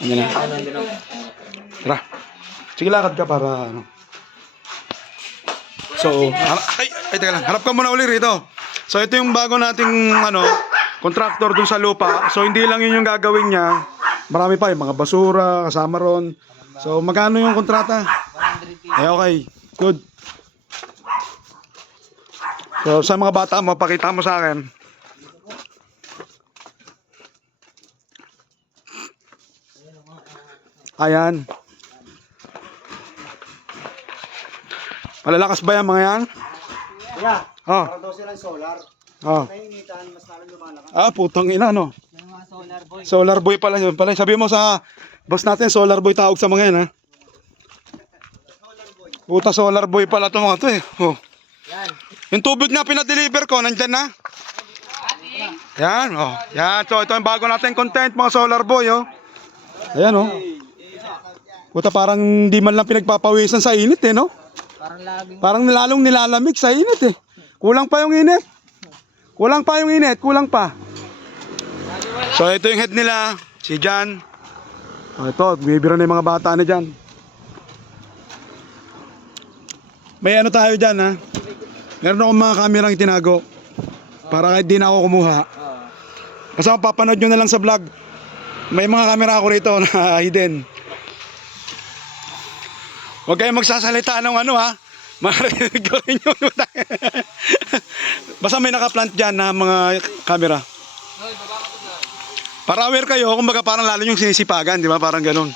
Ano na? Tara. Sige, lakad ka para ano. So, teka lang. Harap ka muna uli rito. So, ito yung bago nating ano, contractor dun sa lupa. So, hindi lang yun yung gagawin niya. Marami pa yung mga basura, kasama ron. So, magkano yung kontrata? Okay. Good. So, sa mga bata mo, pakita mo sa akin. Ayan. Malalakas ba yan mga yan? Yeah, Oh. parang daw silang solar. Oh. Nainitan, mas lalong lumalakas. Ah, putang ina, no? Yung mga solar boy. Solar boy pala yun. Sabi mo sa boss natin, solar boy tawag sa mga yan, ha? Puta, solar boy pala ito mga to, eh. Oh. Yan. Yung tubig na pinadeliver ko, nandyan na? Yan, oh. Yan, so ito yung bago natin content, mga solar boy, oh. Ayan, oh. Puta, parang di man lang pinagpapawisan sa init, eh, no? Parang laging Parang lalong nilalamig sa init, eh. Kulang pa yung init. Kulang pa yung init, kulang pa. So ito yung head nila, si Jan. Oh, ito, bibira na yung mga bata na dyan. May ano tayo dyan, ha? Meron akong mga kamerang itinago. Para kahit di na ako kumuha. Basta mapapanood nyo na lang sa vlog. May mga kamera ako rito na hidden. Huwag kayong magsasalita ng ano, ha? Marinig ko rin yun. Basta may nakaplant dyan na mga kamera. Para aware kayo, kumbaga parang lalo yung sinisipagan, di ba? Parang ganun.